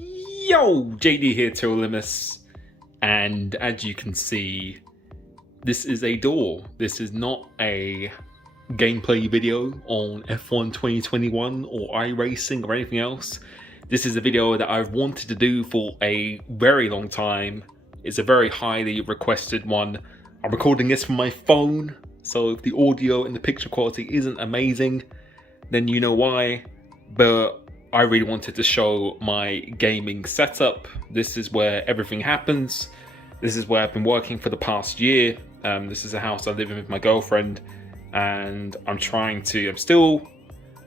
Yo, JD here to Limitless, and as you can see, this is a door. This is not a gameplay video on F1 2021 or iRacing or anything else. This is a video that I've wanted to do for a very long time. It's a very highly requested one. I'm recording this from my phone, so if the audio and the picture quality isn't amazing, then you know why. But I really wanted to show my gaming setup. This is where everything happens. This is where I've been working for the past year. This is a house I live in with my girlfriend, and I'm still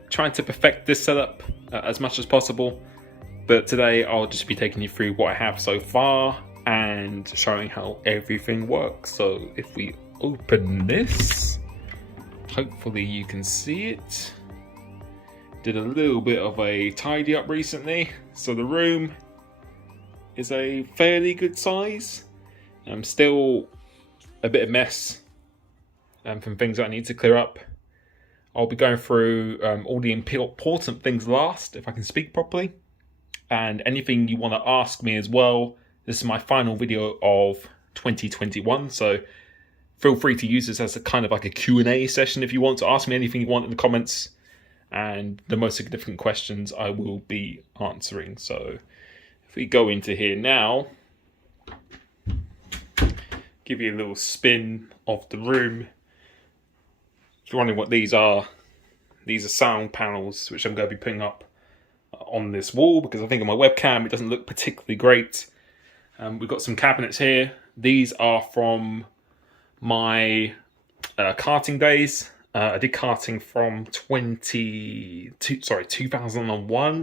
trying to perfect this setup as much as possible. But today I'll just be taking you through what I have so far and showing how everything works. So if we open this, hopefully you can see it. Did a little bit of a tidy up recently, so the room is a fairly good size. Still a bit of mess from things that I need to clear up. I'll be going through all the important things last, if I can speak properly, and anything you want to ask me as well. This is my final video of 2021, so feel free to use this as a kind of like a Q&A session if you want to ask me anything you want in the comments. And the most significant questions I will be answering. So if we go into here now, give you a little spin of the room. If you're wondering what these are sound panels, which I'm going to be putting up on this wall, because I think on my webcam it doesn't look particularly great. We've got some cabinets here. These are from my karting days. I did karting from 2001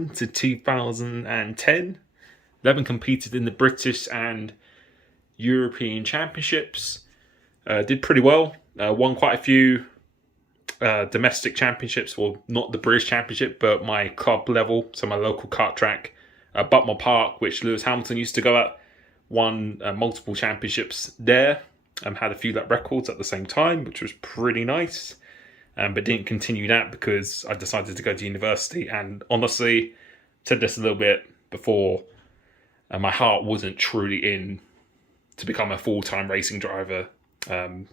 to 2010. 11 competed in the British and European Championships. Did pretty well. Won quite a few domestic championships. Well, not the British Championship, but my club level. So my local kart track, Butmore Park, which Lewis Hamilton used to go at. Won multiple championships there. Had a few lap records at the same time, which was pretty nice. But didn't continue that because I decided to go to university. And honestly, said this a little bit before, my heart wasn't truly in to become a full-time racing driver. The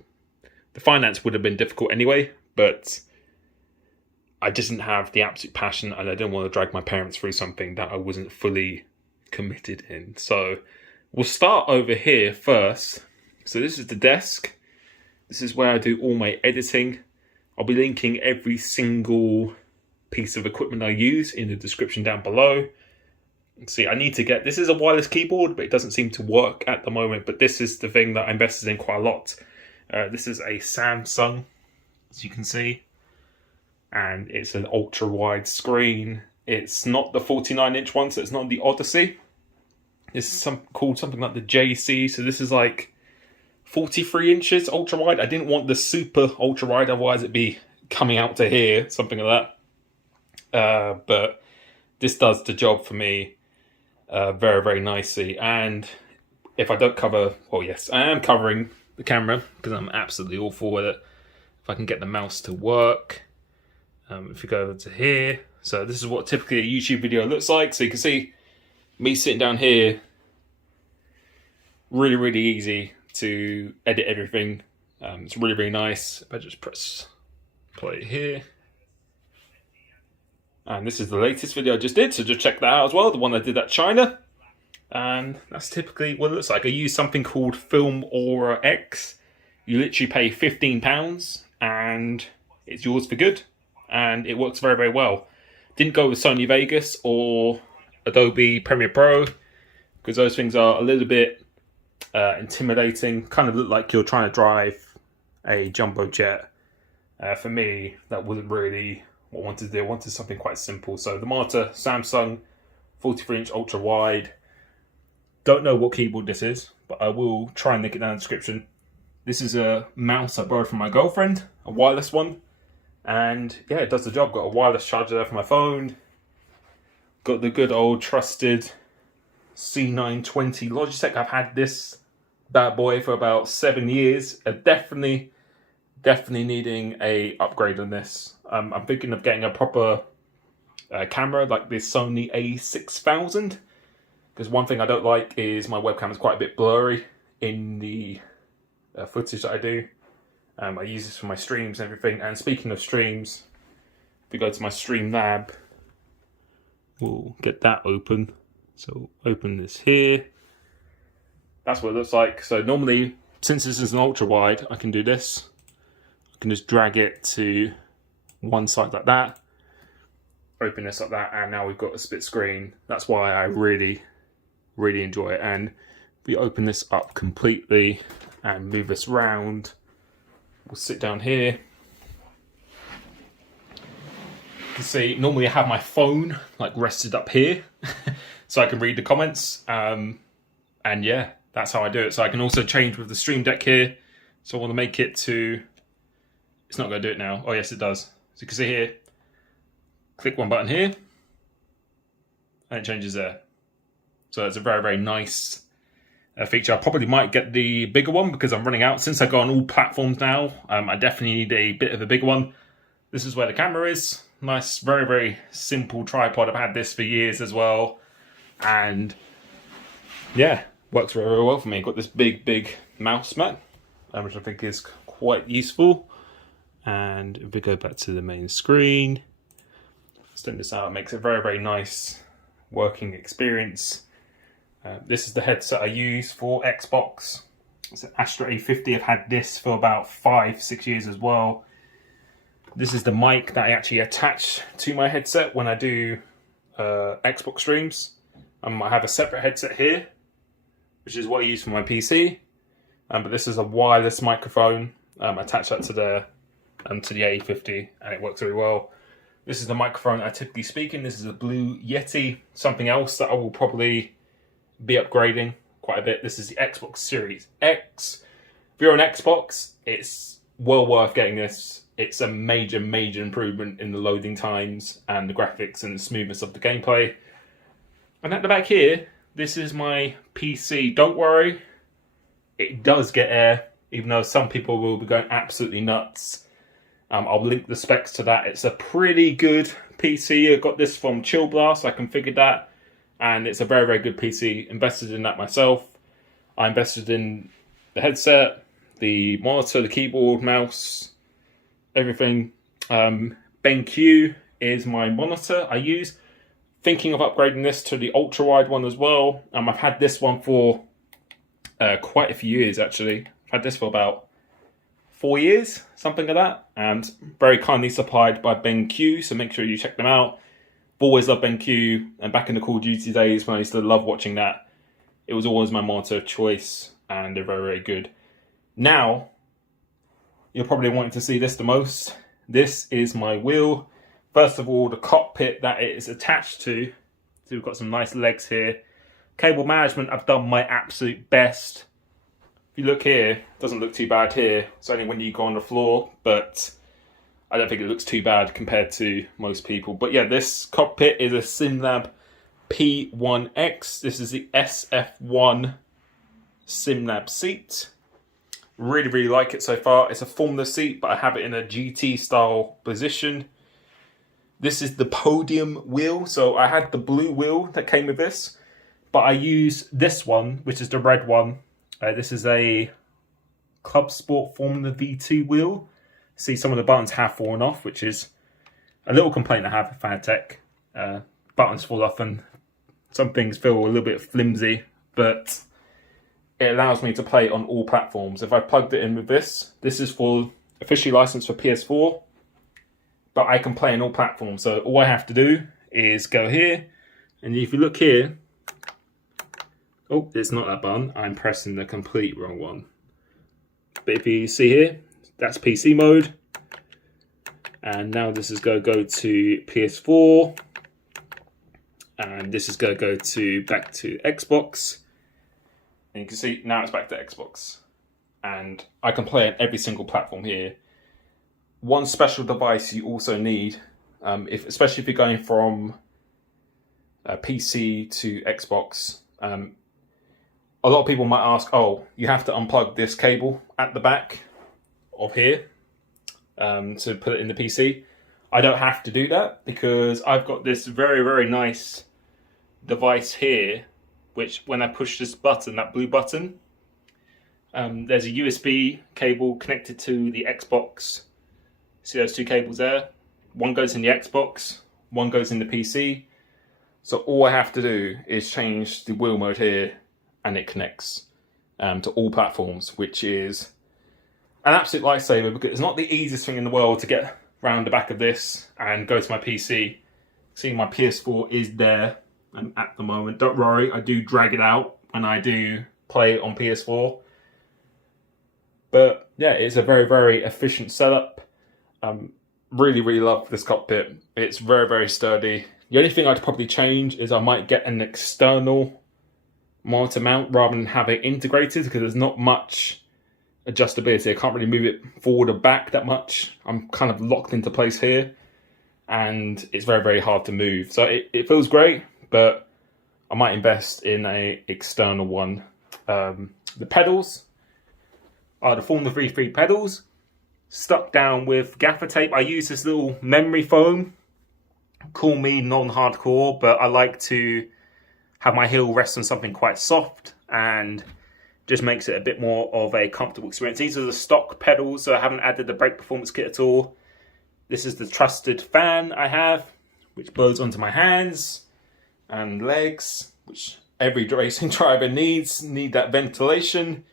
finance would have been difficult anyway, but I just didn't have the absolute passion, and I didn't want to drag my parents through something that I wasn't fully committed in. So we'll start over here first. So this is the desk. This is where I do all my editing. I'll be linking every single piece of equipment I use in the description down below. See, I need to get... This is a wireless keyboard, but it doesn't seem to work at the moment. But this is the thing that I invested in quite a lot. This is a Samsung, as you can see. And it's an ultra-wide screen. It's not the 49-inch one, so it's not the Odyssey. This is called something like the JC. So this is like 43 inches ultra wide. I didn't want the super ultra wide, otherwise it'd be coming out to here, something like that. But this does the job for me very, very nicely. And if I don't cover, well, yes, I am covering the camera because I'm absolutely awful with it. If I can get the mouse to work, if you go over to here, so this is what typically a YouTube video looks like. So you can see me sitting down here, really, really easy to edit everything. It's really, really nice. If I just press play here. And this is the latest video I just did, so just check that out as well, the one I did at China. And that's typically what it looks like. I use something called Film Aura X. You literally pay £15 and it's yours for good. And it works very, very well. Didn't go with Sony Vegas or Adobe Premiere Pro, because those things are a little bit intimidating. Kind of look like you're trying to drive a jumbo jet. For me, that wasn't really what I wanted to do. I wanted something quite simple. So the monitor, Samsung, 43-inch ultra wide. Don't know what keyboard this is, but I will try and link it down in the description. This is a mouse I borrowed from my girlfriend, a wireless one. And yeah, it does the job. Got a wireless charger there for my phone. Got the good old trusted C920 Logitech. I've had this bad boy for about 7 years. Definitely needing a upgrade on this. I'm thinking of getting a proper camera like this Sony A6000. because one thing I don't like is my webcam is quite a bit blurry in the footage that I do. I use this for my streams and everything. And speaking of streams, if we go to my Stream Lab, we'll get that open. So open this here. That's what it looks like. So normally, since this is an ultra wide, I can do this. I can just drag it to one side like that, open this like that, and now we've got a split screen. That's why I really enjoy it. And if we open this up completely and move this round, we'll sit down here. You can see normally I have my phone like rested up here so I can read the comments. And yeah, that's how I do it. So I can also change with the Stream Deck here. So I want to make it to, it's not going to do it now. Oh yes, it does. So you can see here, click one button here and it changes there. So it's a very nice feature. I probably might get the bigger one because I'm running out. Since I go on all platforms now, I definitely need a bit of a bigger one. This is where the camera is. Nice, very simple tripod. I've had this for years as well. And yeah, works very well for me. Got this big mouse mat, which I think is quite useful. And if we go back to the main screen, extend this out, it makes a very nice working experience. This is the headset I use for Xbox. It's an Astra A50. I've had this for about 5-6 years as well. This is the mic that I actually attach to my headset when I do Xbox streams. I have a separate headset here, which is what I use for my PC. But this is a wireless microphone. Attach that to the A50, and it works very well. This is the microphone I typically speak in. This is a Blue Yeti. Something else that I will probably be upgrading quite a bit. This is the Xbox Series X. If you're on Xbox, it's well worth getting this. It's a major improvement in the loading times and the graphics and the smoothness of the gameplay. And at the back here, this is my PC. Don't worry, it does get air, even though some people will be going absolutely nuts. I'll link the specs to that. It's a pretty good PC. I got this from Chill Blast. I configured that, and it's a very good PC. Invested in that myself. I invested in the headset, the monitor, the keyboard, mouse, everything. BenQ is my monitor I use. Thinking of upgrading this to the ultra wide one as well. I've had this one for quite a few years actually. I've had this for about 4 years, something like that, and very kindly supplied by BenQ, so make sure you check them out. I've always loved BenQ, and back in the Call of Duty days when I used to love watching that, it was always my monitor of choice, and they're very good. Now, you're probably wanting to see this the most. This is my wheel. First of all, the cockpit that it is attached to. So we've got some nice legs here. Cable management, I've done my absolute best. If you look here, it doesn't look too bad here. It's only when you go on the floor, but I don't think it looks too bad compared to most people. But yeah, this cockpit is a SimLab P1X. This is the SF1 SimLab seat. Really like it so far. It's a formless seat, but I have it in a GT style position. This is the podium wheel. So I had the blue wheel that came with this, but I use this one, which is the red one. This is a Club Sport Formula V2 wheel. See, some of the buttons have fallen off, which is a little complaint I have with Fanatec. Buttons fall off and some things feel a little bit flimsy, but it allows me to play on all platforms. If I plugged it in with this is for officially licensed for PS4, but I can play on all platforms. So all I have to do is go here, and if you look here, oh, it's not that button. I'm pressing the complete wrong one. But if you see here, that's PC mode. And now this is going to go to PS4. And this is going to go back to Xbox. And you can see now it's back to Xbox. And I can play on every single platform here. One special device you also need, especially if you're going from PC to Xbox. A lot of people might ask, oh, you have to unplug this cable at the back of here to put it in the PC. I don't have to do that because I've got this very nice device here which when I push this button, that blue button, there's a USB cable connected to the Xbox. See those two cables there? One goes in the Xbox, one goes in the PC. So all I have to do is change the wheel mode here and it connects to all platforms, which is an absolute lifesaver because it's not the easiest thing in the world to get around the back of this and go to my PC. See, my PS4 is there at the moment. Don't worry, I do drag it out when I do play it on PS4. But yeah, it's a very, very efficient setup. Really, really love this cockpit. It's very, very sturdy. The only thing I'd probably change is I might get an external monitor mount rather than have it integrated because there's not much adjustability. I can't really move it forward or back that much. I'm kind of locked into place here and it's very, very hard to move. So it feels great, but I might invest in a external one. The pedals are the Formula 3 pedals stuck down with gaffer tape. I use this little memory foam. Call me non-hardcore, but I like to have my heel rest on something quite soft and just makes it a bit more of a comfortable experience. These are the stock pedals, so I haven't added the brake performance kit at all. This is the trusted fan I have, which blows onto my hands and legs, which every racing driver need that ventilation.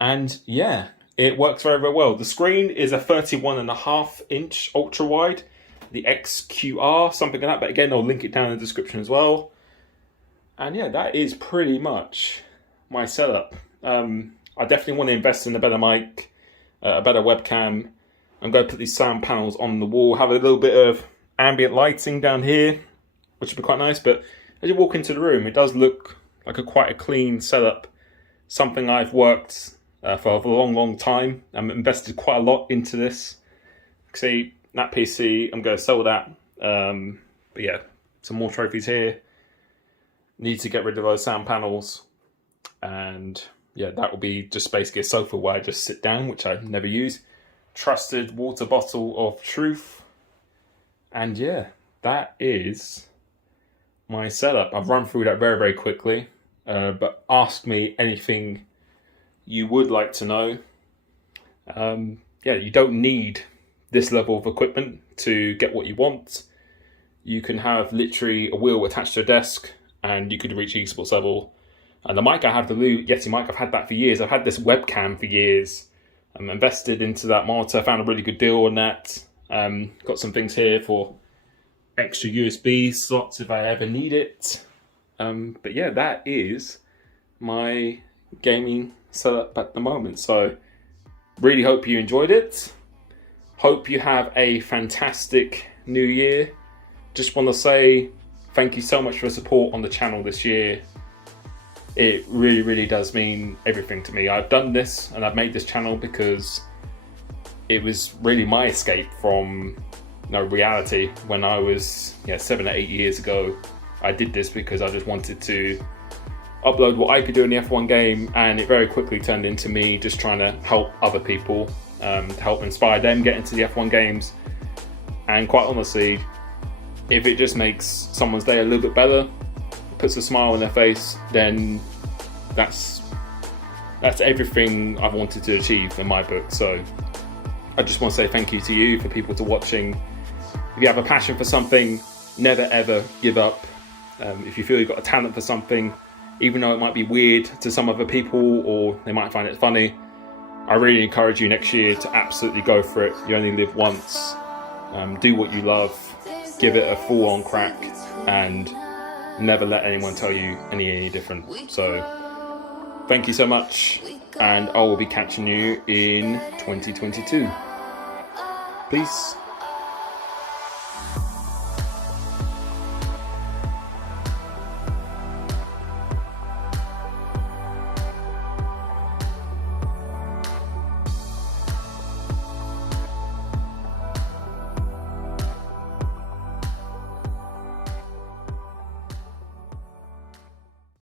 And yeah, it works very, very well. The screen is a 31.5-inch ultra wide, the XQR, something like that. But again, I'll link it down in the description as well. And yeah, that is pretty much my setup. I definitely want to invest in a better mic, a better webcam. I'm going to put these sound panels on the wall, have a little bit of ambient lighting down here, which would be quite nice. But as you walk into the room, it does look like quite a clean setup. Something I've worked for a long, long time. I'm invested quite a lot into this. See, that PC, I'm going to sell that. But yeah, some more trophies here. Need to get rid of those sound panels. And yeah, that will be just basically a sofa where I just sit down, which I never use. Trusted water bottle of truth. And yeah, that is my setup. I've run through that very, very quickly. But ask me anything you would like to know. Yeah, you don't need this level of equipment to get what you want. You can have literally a wheel attached to a desk and you could reach esports level. And the mic I have, the Yeti mic, I've had that for years. I've had this webcam for years. I'm invested into that monitor, found a really good deal on that. Got some things here for extra USB slots if I ever need it. But yeah, that is my gaming setup at the moment. So really hope you enjoyed it. Hope you have a fantastic new year. Just want to say thank you so much for the support on the channel this year. It really, really does mean everything to me. I've done this and I've made this channel because it was really my escape from reality. When I was 7 or 8 years ago, I did this because I just wanted to upload what I could do in the F1 game, and it very quickly turned into me just trying to help other people, to help inspire them get into the F1 games. And quite honestly, if it just makes someone's day a little bit better, puts a smile on their face, then that's everything I've wanted to achieve in my book. So I just want to say thank you to you, for people to watching. If you have a passion for something, never ever give up. If you feel you've got a talent for something, even though it might be weird to some other people or they might find it funny, I really encourage you next year to absolutely go for it. You only live once. Do what you love, give it a full-on crack, and never let anyone tell you any different. So thank you so much, and I will be catching you in 2022. Peace.